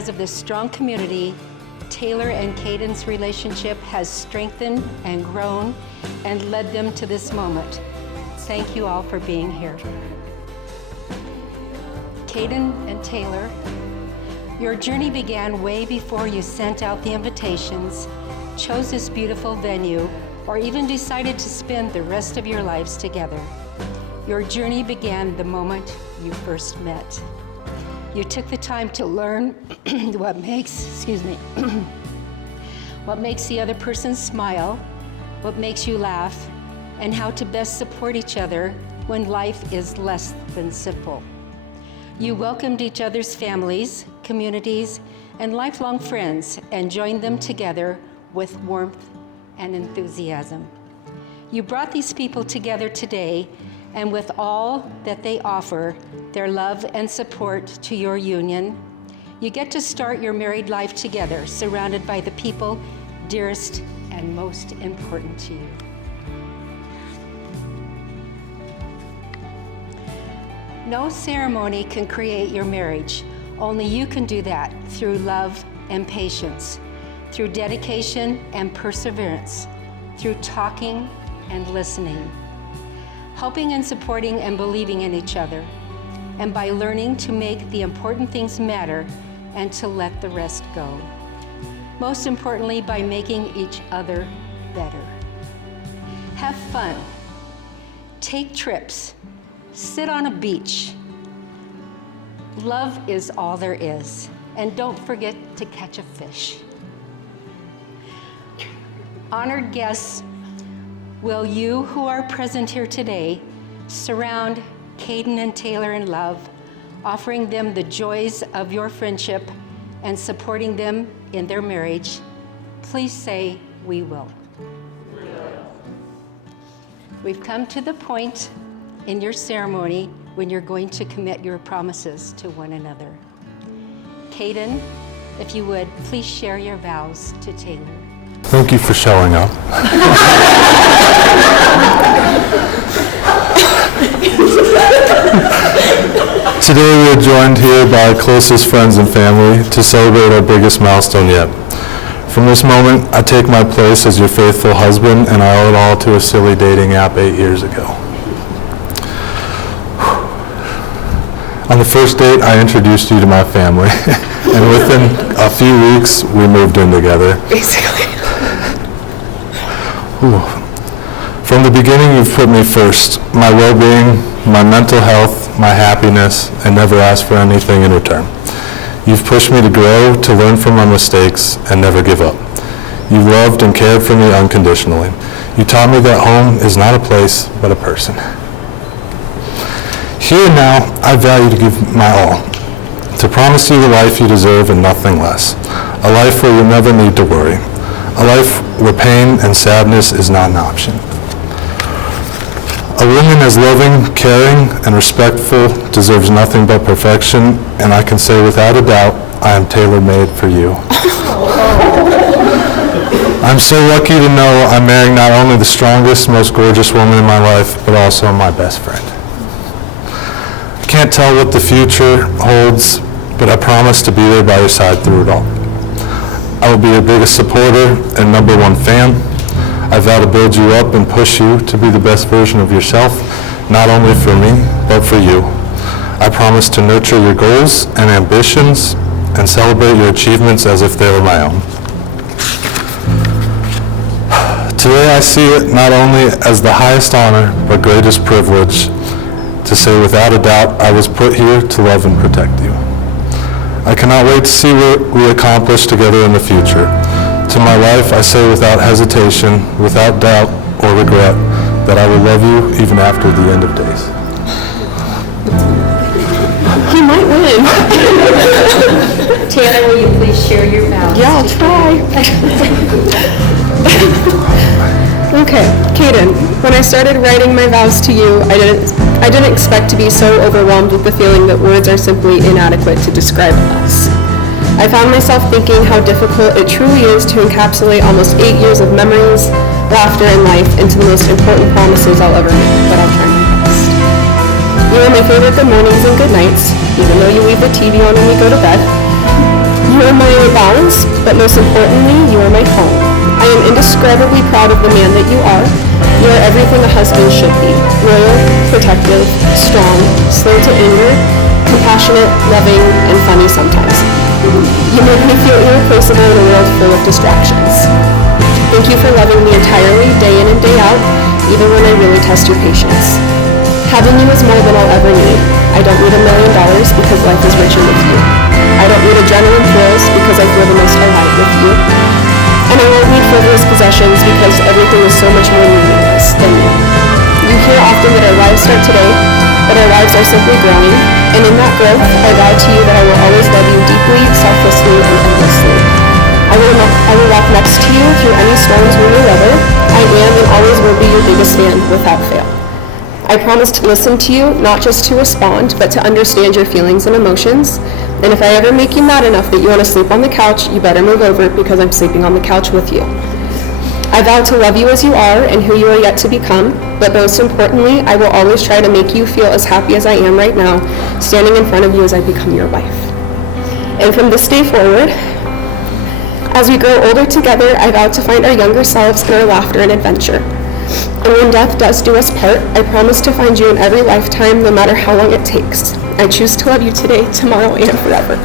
because of this strong community, Taylor and Kaidon's relationship has strengthened and grown and led them to this moment. Thank you all for being here. Kaidon and Taylor, your journey began way before you sent out the invitations, chose this beautiful venue, or even decided to spend the rest of your lives together. Your journey began the moment you first met. You took the time to learn what makes the other person smile, what makes you laugh, and how to best support each other when life is less than simple. You welcomed each other's families, communities, and lifelong friends and joined them together with warmth and enthusiasm. You brought these people together today, and with all that they offer, their love and support to your union, you get to start your married life together, surrounded by the people dearest and most important to you. No ceremony can create your marriage. Only you can do that through love and patience, through dedication and perseverance, through talking and listening, helping and supporting and believing in each other, and by learning to make the important things matter and to let the rest go. Most importantly, by making each other better. Have fun. Take trips. Sit on a beach. Love is all there is. And don't forget to catch a fish. Honored guests, will you who are present here today surround Kaidon and Taylor in love, offering them the joys of your friendship and supporting them in their marriage? Please say, we will. We've come to the point in your ceremony when you're going to commit your promises to one another. Kaidon, if you would, please share your vows to Taylor. Thank you for showing up. Today we are joined here by our closest friends and family to celebrate our biggest milestone yet. From this moment, I take my place as your faithful husband, and I owe it all to a silly dating app 8 years ago. On the first date, I introduced you to my family, and within a few weeks, we moved in together. Basically. From the beginning, you've put me first, my well-being, my mental health, my happiness, and never asked for anything in return. You've pushed me to grow, to learn from my mistakes, and never give up. You loved and cared for me unconditionally. You taught me that home is not a place, but a person. Here and now, I value to give my all, to promise you the life you deserve and nothing less, a life where you never need to worry, a life where pain and sadness is not an option. A woman as loving, caring, and respectful deserves nothing but perfection, and I can say without a doubt, I am tailor-made for you. I'm so lucky to know I'm marrying not only the strongest, most gorgeous woman in my life, but also my best friend. I can't tell what the future holds, but I promise to be there by your side through it all. I will be your biggest supporter and #1 fan. I vow to build you up and push you to be the best version of yourself, not only for me, but for you. I promise to nurture your goals and ambitions and celebrate your achievements as if they were my own. Today I see it not only as the highest honor, but greatest privilege to say without a doubt I was put here to love and protect you. I cannot wait to see what we accomplish together in the future. To my wife, I say without hesitation, without doubt or regret, that I will love you even after the end of days. He might win. Taylor, will you please share your vows? Yeah, I'll try. Okay, Kaidon, when I started writing my vows to you, I didn't expect to be so overwhelmed with the feeling that words are simply inadequate to describe us. I found myself thinking how difficult it truly is to encapsulate almost 8 years of memories, laughter, and life into the most important promises I'll ever make, but I'll try my best. You are my favorite good mornings and good nights, even though you leave the TV on when we go to bed. You You are my vows, but most importantly, you are my home. I am indescribably proud of the man that you are. You are everything a husband should be. Loyal, protective, strong, slow to anger, compassionate, loving, and funny sometimes. You make me feel irreplaceable in a world full of distractions. Thank you for loving me entirely, day in and day out, even when I really test your patience. Having you is more than I'll ever need. I don't need $1 million because life is richer with you. I don't need adrenaline thrills because I feel the most alive with you. And I won't need frivolous possessions because everything is so much more meaningless than you. You hear often that our lives start today, but our lives are simply growing. And in that growth, I vow to you that I will always love you deeply, selflessly, and endlessly. I will walk next to you through any storms when you're weather. I am and always will be your biggest fan without fail. I promise to listen to you, not just to respond, but to understand your feelings and emotions. And if I ever make you mad enough that you want to sleep on the couch, you better move over because I'm sleeping on the couch with you. I vow to love you as you are and who you are yet to become, but most importantly, I will always try to make you feel as happy as I am right now, standing in front of you as I become your wife. And from this day forward, as we grow older together, I vow to find our younger selves in our laughter and adventure. And when death does do us part, I promise to find you in every lifetime, no matter how long it takes. I choose to love you today, tomorrow, and forever.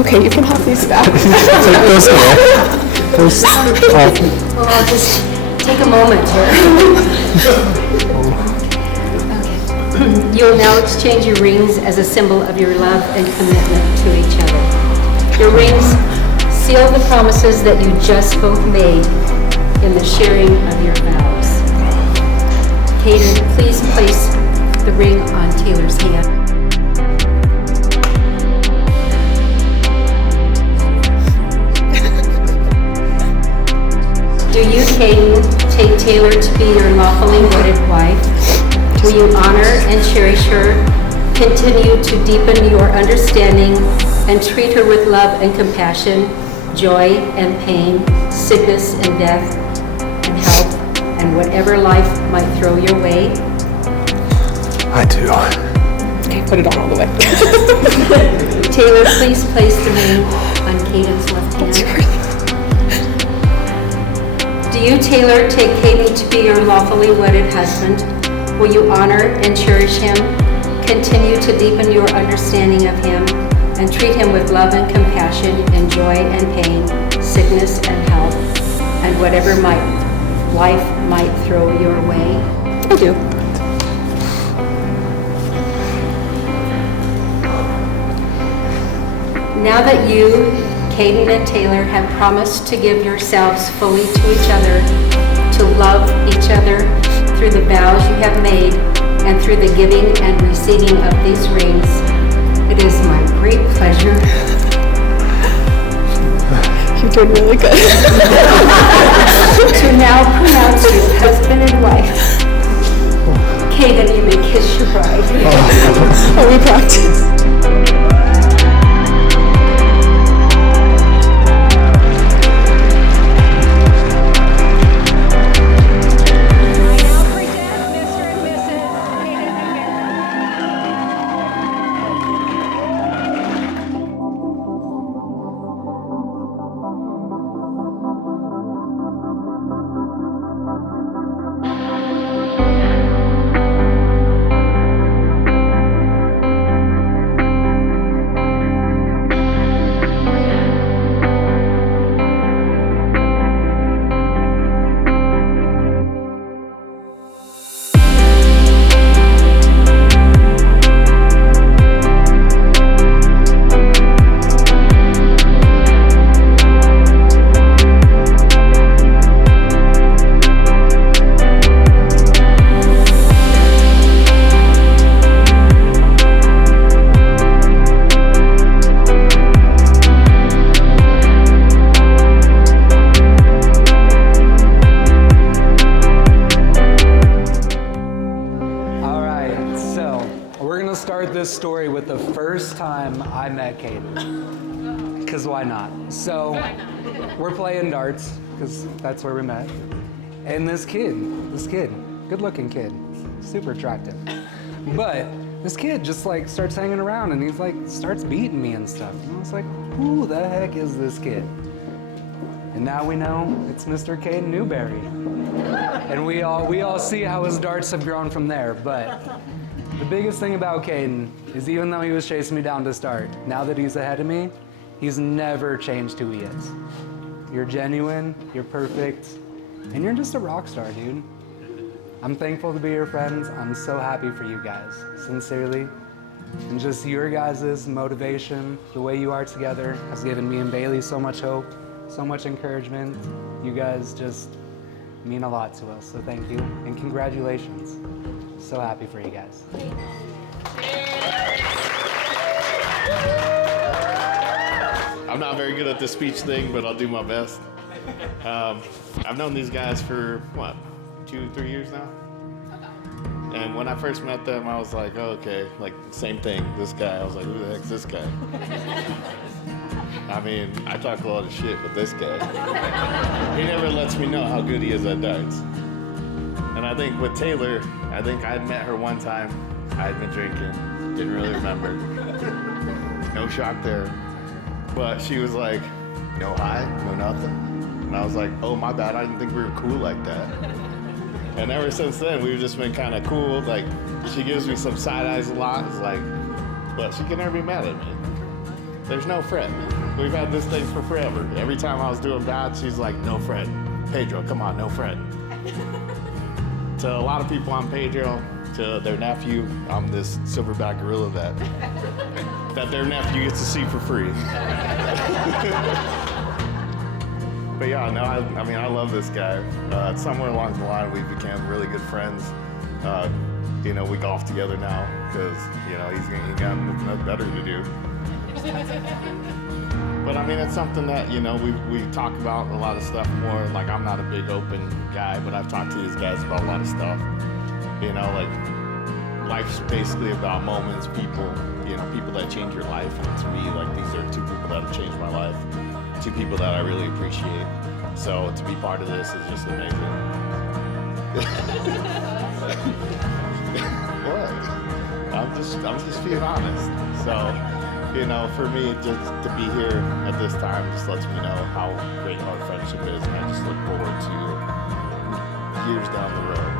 Okay, you can have these back. Take those away. Well, I'll just take a moment here. Okay. You'll now exchange your rings as a symbol of your love and commitment to each other. Your rings seal the promises that you just both made in the sharing of your vows. Kaidon, please place the ring on Taylor's hand. Do you, Kaidon, take Taylor to be your lawfully wedded wife? Will you honor and cherish her, continue to deepen your understanding, and treat her with love and compassion, joy and pain, sickness and death, and health, and whatever life might throw your way? I do. Okay, put it on all the way. Taylor, please place the ring on Kaidon's left hand. Do you, Taylor, take Kaidon to be your lawfully wedded husband? Will you honor and cherish him, continue to deepen your understanding of him, and treat him with love and compassion and joy and pain, sickness and health, and whatever life might throw your way? I do. Now that you, Kaidon and Taylor, have promised to give yourselves fully to each other, to love each other through the vows you have made and through the giving and receiving of these rings, it is my great pleasure. You're doing really good. To now pronounce you husband and wife. Kaidon, you may kiss your bride. Oh, we practice. This story with the first time I met Kaidon, because why not? So we're playing darts, because that's where we met. And this kid, good looking kid, super attractive. But this kid just like starts hanging around and he's like starts beating me and stuff. And I was like, who the heck is this kid? And now we know it's Mr. Kaidon Newberry. And we all see how his darts have grown from there. But the biggest thing about Kaidon is even though he was chasing me down to start, now that he's ahead of me, he's never changed who he is. You're genuine, you're perfect, and you're just a rock star, dude. I'm thankful to be your friends. I'm so happy for you guys, sincerely. And just your guys' motivation, the way you are together, has given me and Bailey so much hope, so much encouragement. You guys just mean a lot to us, so thank you, and congratulations. So happy for you guys. I'm not very good at the speech thing, but I'll do my best. I've known these guys for, 2-3 years now? And when I first met them, I was like, oh, okay, like, same thing, this guy. I was like, who the heck's this guy? I mean, I talk a lot of shit with this guy. He never lets me know how good he is at darts. And I think with Taylor, I think I had met her one time. I had been drinking, didn't really remember. No shock there. But she was like, no hi, no nothing. And I was like, oh, my bad, I didn't think we were cool like that. And ever since then, we've just been kind of cool. Like, she gives me some side eyes a lot. It's like, but she can never be mad at me. There's no fret. We've had this thing for forever. Every time I was doing bad, she's like, no fret. Pedro, come on, no fret. To a lot of people, I'm Pedro. To their nephew, I'm this silverback gorilla that their nephew gets to see for free. But yeah, no, I mean, I love this guy. Somewhere along the line, we became really good friends. We golf together now because, he's got nothing better to do. But I mean, it's something that, we talk about a lot of stuff more. Like, I'm not a big open guy, but I've talked to these guys about a lot of stuff. Life's basically about moments, people that change your life. And to me, like, these are two people that have changed my life. Two people that I really appreciate. So to be part of this is just amazing. What? I'm just being honest. So, for me, just to be here at this time just lets me know how great our friendship is, and I just look forward to years down the road.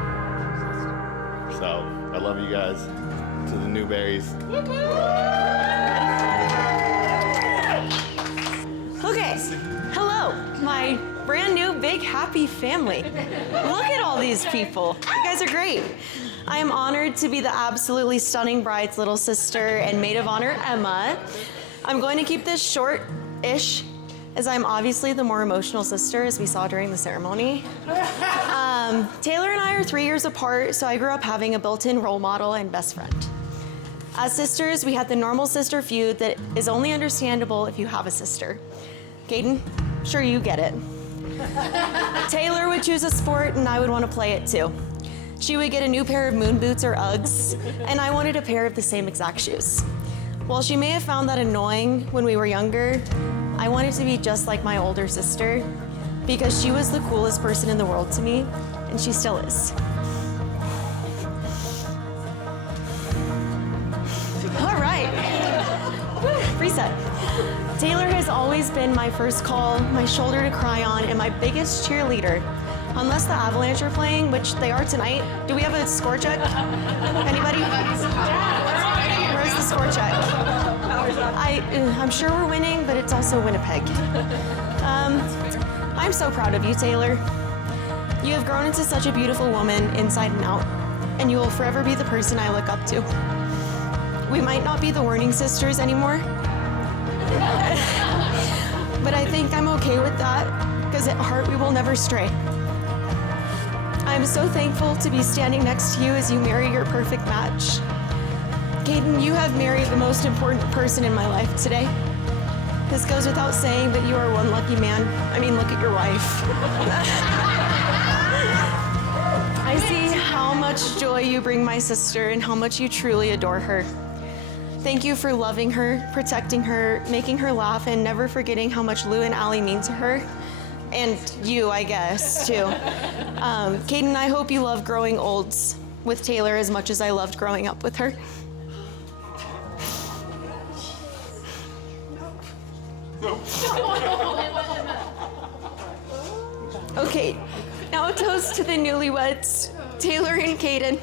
So, I love you guys. To the Newberries. Okay, hello, my brand new big happy family. Look at all these people. You guys are great. I am honored to be the absolutely stunning bride's little sister and maid of honor, Emma. I'm going to keep this short-ish, as I'm obviously the more emotional sister, as we saw during the ceremony. Taylor and I are 3 years apart, so I grew up having a built-in role model and best friend. As sisters, we had the normal sister feud that is only understandable if you have a sister. Kaidon, sure you get it. Taylor would choose a sport and I would want to play it too. She would get a new pair of moon boots or Uggs, and I wanted a pair of the same exact shoes. While she may have found that annoying when we were younger, I wanted to be just like my older sister because she was the coolest person in the world to me, and she still is. All right, reset. Taylor has always been my first call, my shoulder to cry on, and my biggest cheerleader. Unless the Avalanche are playing, which they are tonight. Do we have a score check? Anybody? Where's the score check? I'm sure we're winning, but it's also Winnipeg. I'm so proud of you, Taylor. You have grown into such a beautiful woman inside and out, and you will forever be the person I look up to. We might not be the Warning Sisters anymore, but I think I'm okay with that, because at heart we will never stray. I'm so thankful to be standing next to you as you marry your perfect match. Kaidon, you have married the most important person in my life today. This goes without saying, but you are one lucky man. I mean, look at your wife. I see how much joy you bring my sister and how much you truly adore her. Thank you for loving her, protecting her, making her laugh, and never forgetting how much Lou and Allie mean to her. And you, I guess, too. Kaidon, I hope you love growing olds with Taylor as much as I loved growing up with her. Okay, now a toast to the newlyweds, Taylor and Kaidon.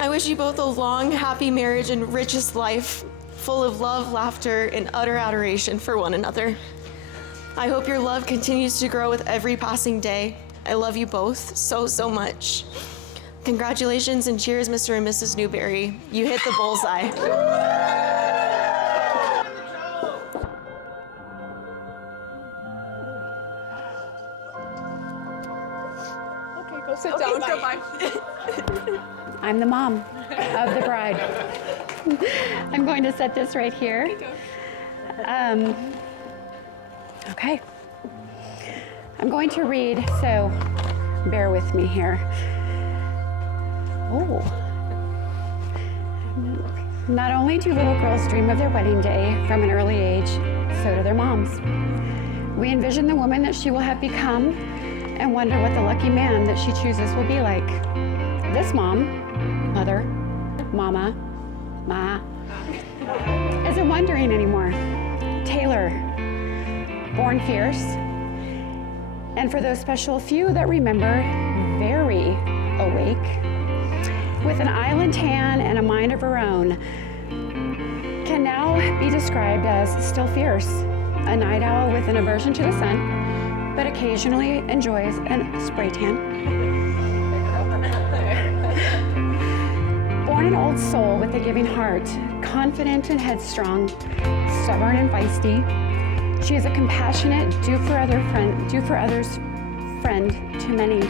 I wish you both a long, happy marriage and richest life, full of love, laughter, and utter adoration for one another. I hope your love continues to grow with every passing day. I love you both so, so much. Congratulations and cheers, Mr. and Mrs. Newberry. You hit the bullseye. Okay, go sit down. Goodbye. I'm the mom of the bride. I'm going to set this right here. Okay. I'm going to read, so bear with me here. Oh. Not only do little girls dream of their wedding day from an early age, so do their moms. We envision the woman that she will have become and wonder what the lucky man that she chooses will be like. This mom, mother, mama, ma, isn't wondering anymore. Taylor, born fierce, and for those special few that remember, very awake, with an island tan and a mind of her own, can now be described as still fierce, a night owl with an aversion to the sun, but occasionally enjoys a spray tan. Born an old soul with a giving heart, confident and headstrong, stubborn and feisty, she is a compassionate, do for others friend to many.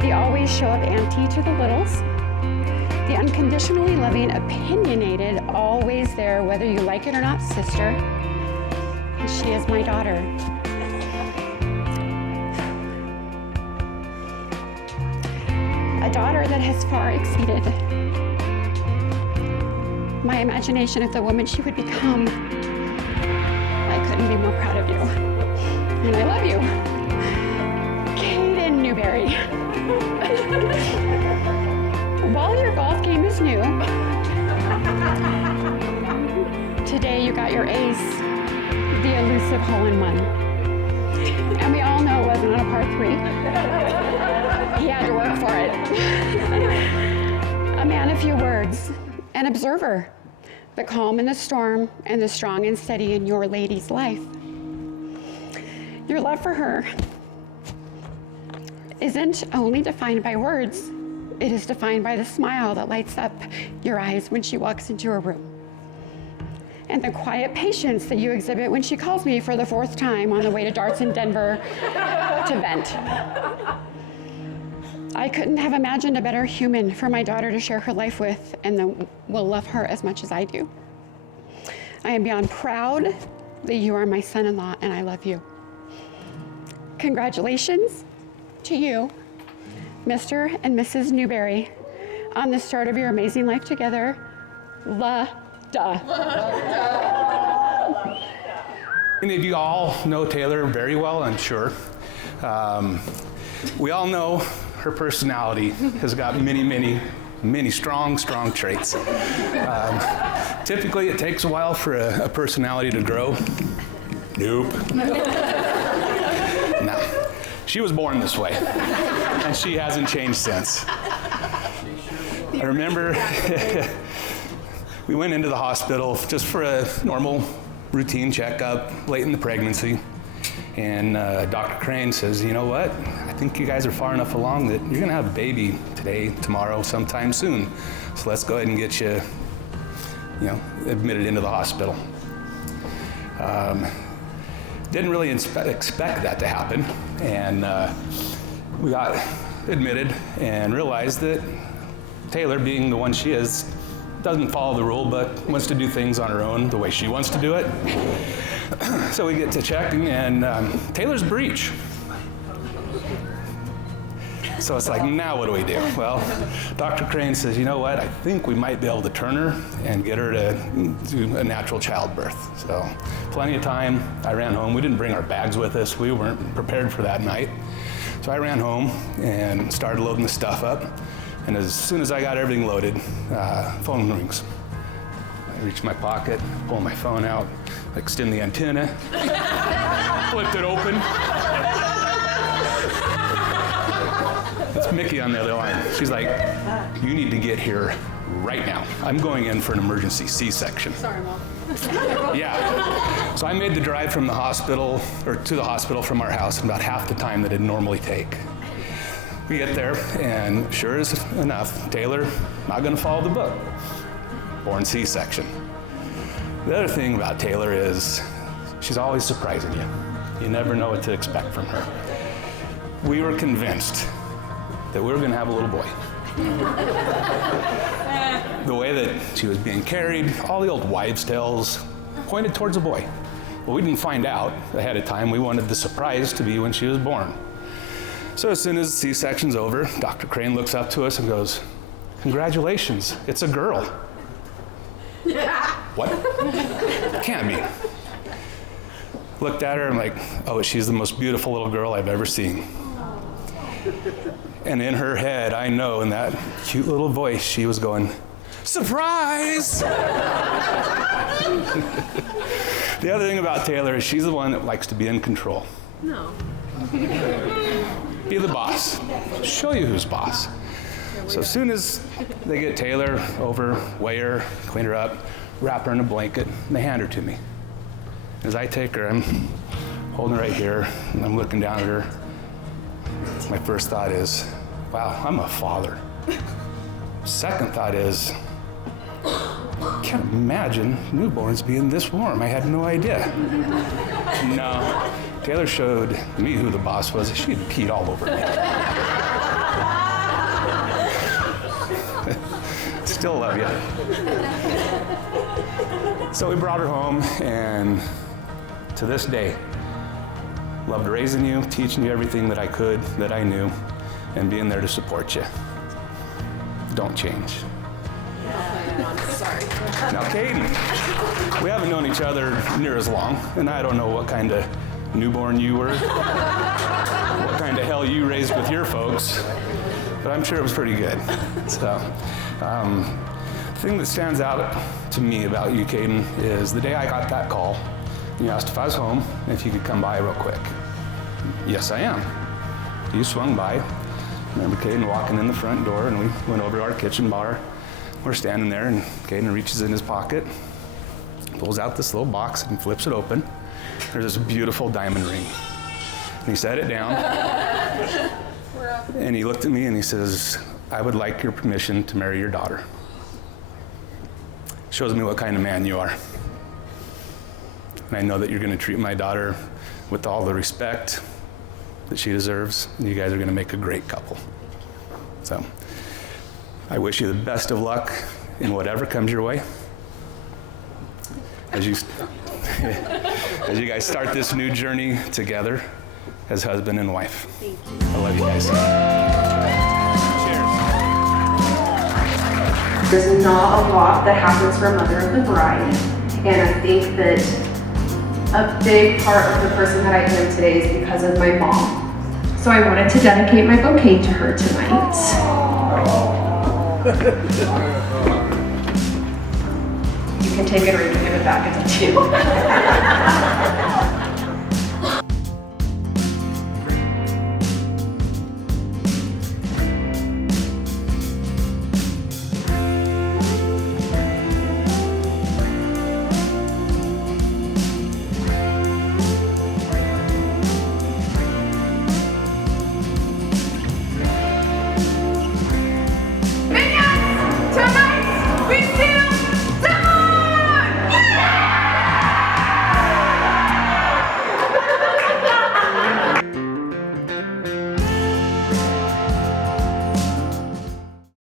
The always show up auntie to the littles, the unconditionally loving, opinionated, always there whether you like it or not sister. She is my daughter. A daughter that has far exceeded my imagination of the woman she would become. I couldn't be more proud of you. And I love you. Kaidon Newberry. While your golf game is new, today you got your ace, the elusive hole-in-one. And we all know it wasn't on a par 3. He had to work for it. A man of few words, an observer, the calm in the storm and the strong and steady in your lady's life. Your love for her isn't only defined by words, it is defined by the smile that lights up your eyes when she walks into a room. And the quiet patience that you exhibit when she calls me for the 4th time on the way to darts in Denver to vent. I couldn't have imagined a better human for my daughter to share her life with and that will love her as much as I do. I am beyond proud that you are my son-in-law and I love you. Congratulations to you, Mr. and Mrs. Newberry, on the start of your amazing life together. La-da. Many of you all know Taylor very well, I'm sure. We all know her personality has got many strong traits. Typically, it takes a while for a personality to grow. Nope. No. She was born this way, and she hasn't changed since. I remember we went into the hospital just for a normal routine checkup late in the pregnancy. And Dr. Crane says, you know what? I think you guys are far enough along that you're gonna have a baby today, tomorrow, sometime soon. So let's go ahead and get you, admitted into the hospital. Didn't really expect that to happen. And we got admitted and realized that Taylor, being the one she is, doesn't follow the rule, but wants to do things on her own the way she wants to do it. So we get to checking, and Taylor's breech. So it's like, now what do we do? Well, Dr. Crane says, you know what? I think we might be able to turn her and get her to do a natural childbirth. So plenty of time. I ran home. We didn't bring our bags with us. We weren't prepared for that night. So I ran home and started loading the stuff up. And as soon as I got everything loaded, phone rings. I reach my pocket, pull my phone out, extend the antenna, flipped it open. It's Mickey on the other line. She's like, you need to get here right now. I'm going in for an emergency C-section. Sorry, Mom. Yeah. So I made the drive from the hospital, or to the hospital from our house in about half the time that it'd normally take. We get there, and sure as enough, Taylor, not gonna follow the book. Born C-section. The other thing about Taylor is she's always surprising you. You never know what to expect from her. We were convinced that we were gonna have a little boy. The way that she was being carried, all the old wives' tales pointed towards a boy. Well, we didn't find out ahead of time. We wanted the surprise to be when she was born. So as soon as the C-section's over, Dr. Crane looks up to us and goes, congratulations, it's a girl. What? Can't be. Looked at her, I'm like, oh, she's the most beautiful little girl I've ever seen. And in her head, I know in that cute little voice, she was going, surprise! The other thing about Taylor is she's the one that likes to be in control. No. Be the boss. Show you who's boss. So as soon as they get Taylor over, weigh her, clean her up, wrap her in a blanket, and they hand her to me. As I take her, I'm holding her right here, and I'm looking down at her. My first thought is, wow, I'm a father. Second thought is, can't imagine newborns being this warm. I had no idea. No, Taylor showed me who the boss was. She had peed all over me. Still love you. So we brought her home, and to this day, loved raising you, teaching you everything that I could, that I knew, and being there to support you. Don't change. Sorry. Now, Kaidon, we haven't known each other near as long, and I don't know what kind of newborn you were, what kind of hell you raised with your folks, but I'm sure it was pretty good. So, the thing that stands out to me about you, Kaidon, is the day I got that call, you asked if I was home and if you could come by real quick. Yes, I am. You swung by. I remember Kaidon walking in the front door, and we went over to our kitchen bar. We're standing there, and Kaidon reaches in his pocket, pulls out this little box and flips it open. There's this beautiful diamond ring. And he set it down, and he looked at me and he says, I would like your permission to marry your daughter. Shows me what kind of man you are. And I know that you're going to treat my daughter with all the respect that she deserves, and you guys are going to make a great couple. So I wish you the best of luck in whatever comes your way. As you guys start this new journey together as husband and wife. Thank you. I love you guys. Cheers. There's not a lot that happens for a mother of the bride, and I think that a big part of the person that I am today is because of my mom. So I wanted to dedicate my bouquet to her tonight. You can take it or you can give it back, it's up to you.